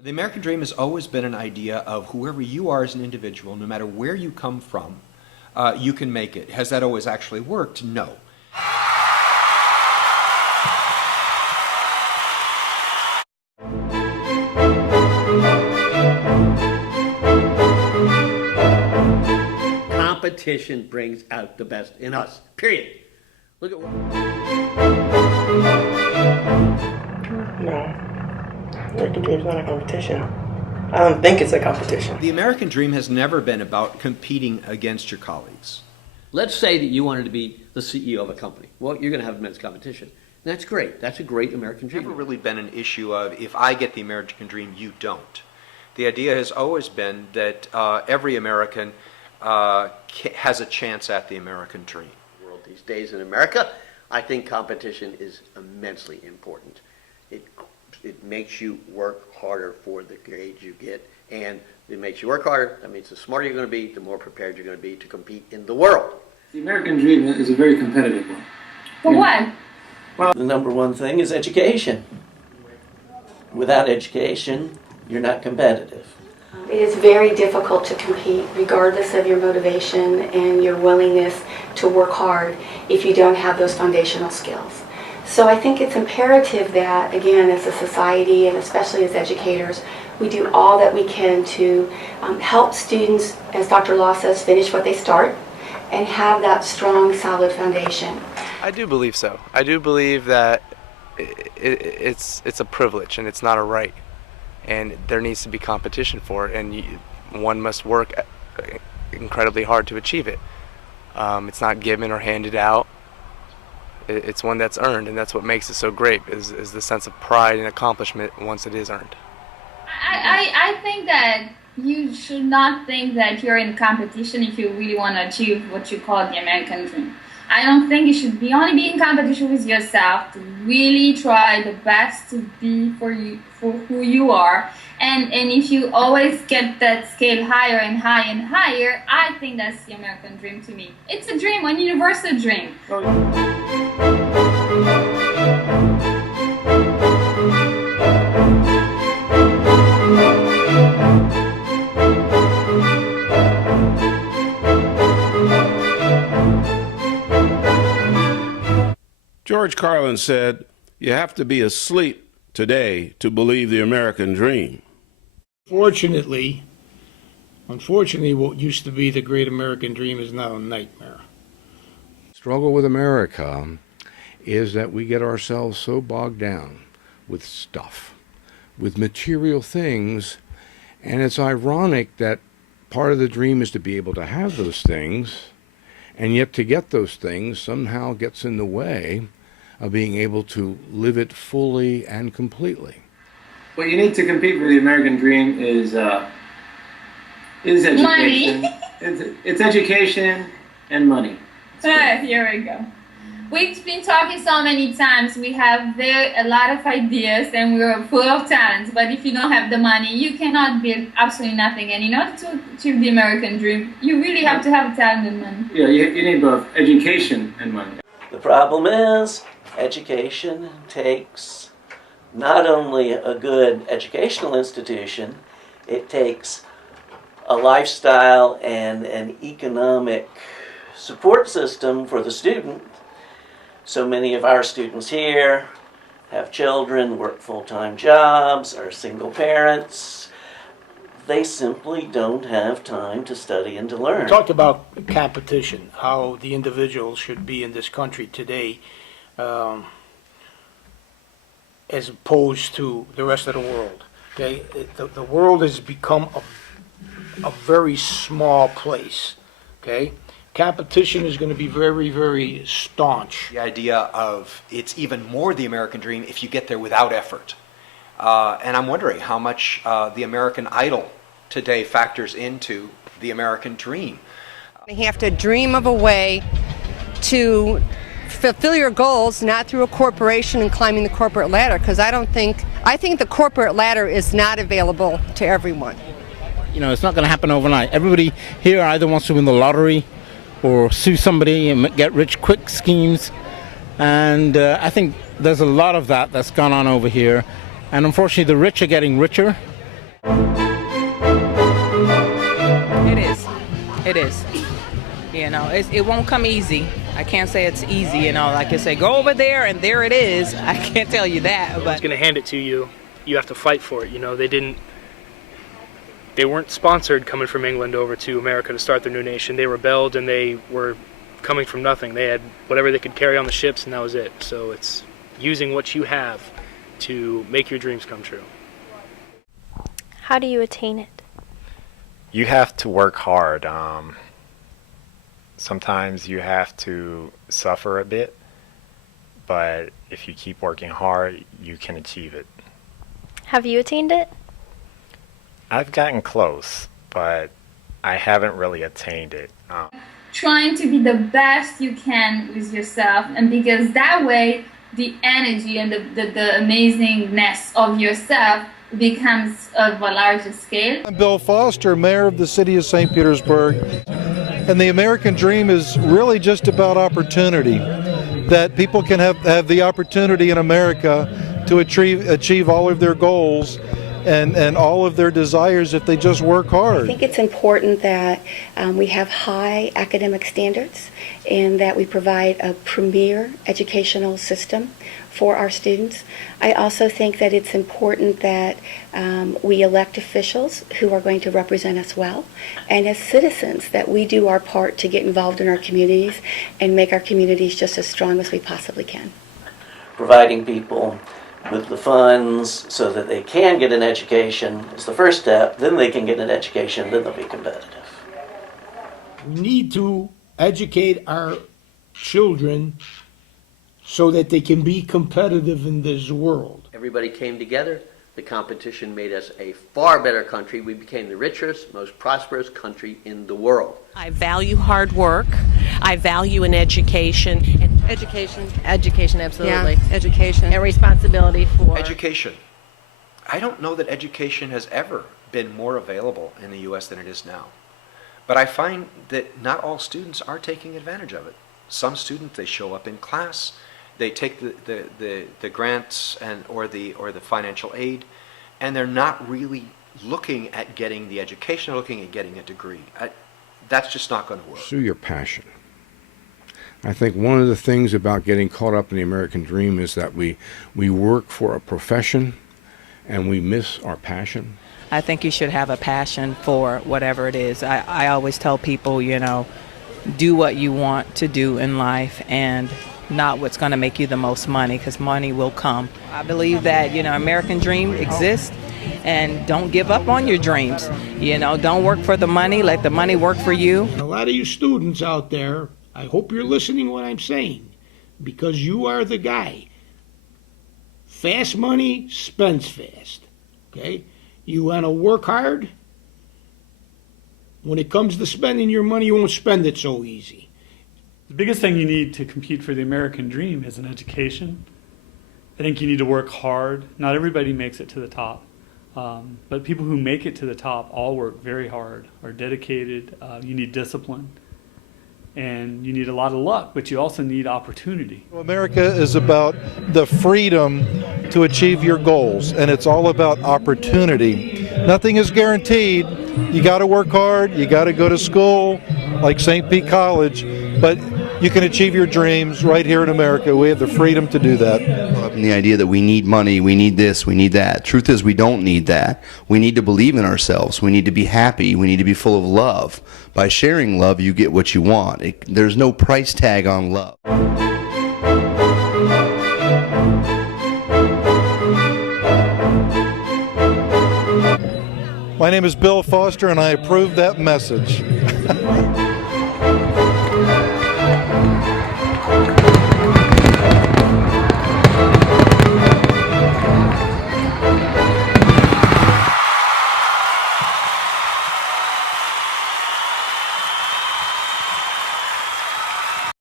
The American dream has always been an idea of whoever you are as an individual, no matter where you come from, you can make it. Has that always actually worked? No. Competition brings out the best in us, period. Look at No. American Dream's not a competition. I don't think it's a competition. The American dream has never been about competing against your colleagues. Let's say that you wanted to be the CEO of a company. Well, you're going to have immense competition. And that's great. That's a great American It's dream. never really been an issue of if I get the American dream, you don't. The idea has always been that every American has a chance at the American dream. World these days in America, I think competition is immensely important. It makes you work harder for the grades you get, and it makes you work harder. That means the smarter you're going to be, the more prepared you're going to be to compete in the world. The American dream is a very competitive one. For what? Well, the number one thing is education. Without education, you're not competitive. It is very difficult to compete regardless of your motivation and your willingness to work hard if you don't have those foundational skills. So I think it's imperative that, again, as a society and especially as educators, we do all that we can to help students, as Dr. Law says, finish what they start and have that strong, solid foundation. I do believe so. I do believe that it's a privilege and it's not a right. And there needs to be competition for it, and one must work incredibly hard to achieve it. It's not given or handed out. It's one that's earned, and that's what makes it so great, is the sense of pride and accomplishment once it is earned. I think that you should not think that you're in competition if you really want to achieve what you call the American dream. I don't think you should only be in competition with yourself, to really try the best to be for who you are. And if you always get that scale higher and higher and higher, I think that's the American dream to me. It's a dream, a universal dream. George Carlin said, "You have to be asleep today to believe the American dream." Unfortunately, what used to be the great American dream is now a nightmare. Struggle with America is that we get ourselves so bogged down with stuff, with material things, and it's ironic that part of the dream is to be able to have those things, and yet to get those things somehow gets in the way of being able to live it fully and completely. What you need to compete for the American dream is education. Money. It's education and money. Here we go. We've been talking so many times. We have a lot of ideas and we're full of talents. But if you don't have the money, you cannot build absolutely nothing. And in order to achieve the American dream, you really have to have talent and money. Yeah, you need both education and money. The problem is, education takes not only a good educational institution, it takes a lifestyle and an economic support system for the student. So many of our students here have children, work full-time jobs, are single parents. They simply don't have time to study and to learn. We talked about competition, how the individuals should be in this country today as opposed to the rest of the world. Okay, the world has become a very small place. Okay, competition is going to be very, very staunch. The idea of it's even more the American dream if you get there without effort. And I'm wondering how much the American Idol today factors into the American dream. You have to dream of a way to fulfill your goals, not through a corporation and climbing the corporate ladder, because I think the corporate ladder is not available to everyone. You know, it's not going to happen overnight. Everybody here either wants to win the lottery or sue somebody and get rich quick schemes. And I think there's a lot of that's gone on over here. And unfortunately, the rich are getting richer It is. It is. You know, it won't come easy. I can't say it's easy, you know, like I say, go over there and there it is. I can't tell you that, but... It's going to hand it to you. You have to fight for it, you know. They weren't sponsored coming from England over to America to start their new nation. They rebelled and they were coming from nothing. They had whatever they could carry on the ships and that was it. So it's using what you have to make your dreams come true. How do you attain it? You have to work hard. Sometimes you have to suffer a bit, but if you keep working hard, you can achieve it. Have you attained it? I've gotten close, but I haven't really attained it. Trying to be the best you can with yourself, and because that way the energy and the amazingness of yourself becomes of a larger scale. I'm Bill Foster, mayor of the city of St. Petersburg, and the American dream is really just about opportunity, that people can have the opportunity in America to achieve all of their goals and all of their desires if they just work hard. I think it's important that we have high academic standards and that we provide a premier educational system for our students. I also think that it's important that we elect officials who are going to represent us well, and as citizens that we do our part to get involved in our communities and make our communities just as strong as we possibly can. Providing people with the funds so that they can get an education is the first step. Then they can get an education, then they'll be competitive. We need to educate our children so that they can be competitive in this world. Everybody came together. The competition made us a far better country. We became the richest, most prosperous country in the world. I value hard work. I value an education. Education, absolutely. Yeah, education. And responsibility for... Education. I don't know that education has ever been more available in the U.S. than it is now. But I find that not all students are taking advantage of it. Some students, they show up in class, they take the grants or the financial aid, and they're not really looking at getting the education, they're looking at getting a degree. That's just not going to work. Pursue your passion. I think one of the things about getting caught up in the American dream is that we work for a profession and we miss our passion. I think you should have a passion for whatever it is. I always tell people, you know, do what you want to do in life and not what's going to make you the most money, because money will come. I believe that, you know, American dream exists, and don't give up on your dreams. You know, don't work for the money, let the money work for you. A lot of you students out there, I hope you're listening to what I'm saying, because you are the guy. Fast money spends fast, okay? You want to work hard? When it comes to spending your money, you won't spend it so easy. The biggest thing you need to compete for the American dream is an education. I think you need to work hard. Not everybody makes it to the top, but people who make it to the top all work very hard, are dedicated. You need discipline, and you need a lot of luck, but you also need opportunity. America is about the freedom to achieve your goals, and it's all about opportunity. Nothing is guaranteed. You got to work hard, you got to go to school, like St. Pete College, but you can achieve your dreams right here in America. We have the freedom to do that. And the idea that we need money, we need this, we need that. Truth is, we don't need that. We need to believe in ourselves. We need to be happy. We need to be full of love. By sharing love, you get what you want. There's no price tag on love. My name is Bill Foster, and I approve that message.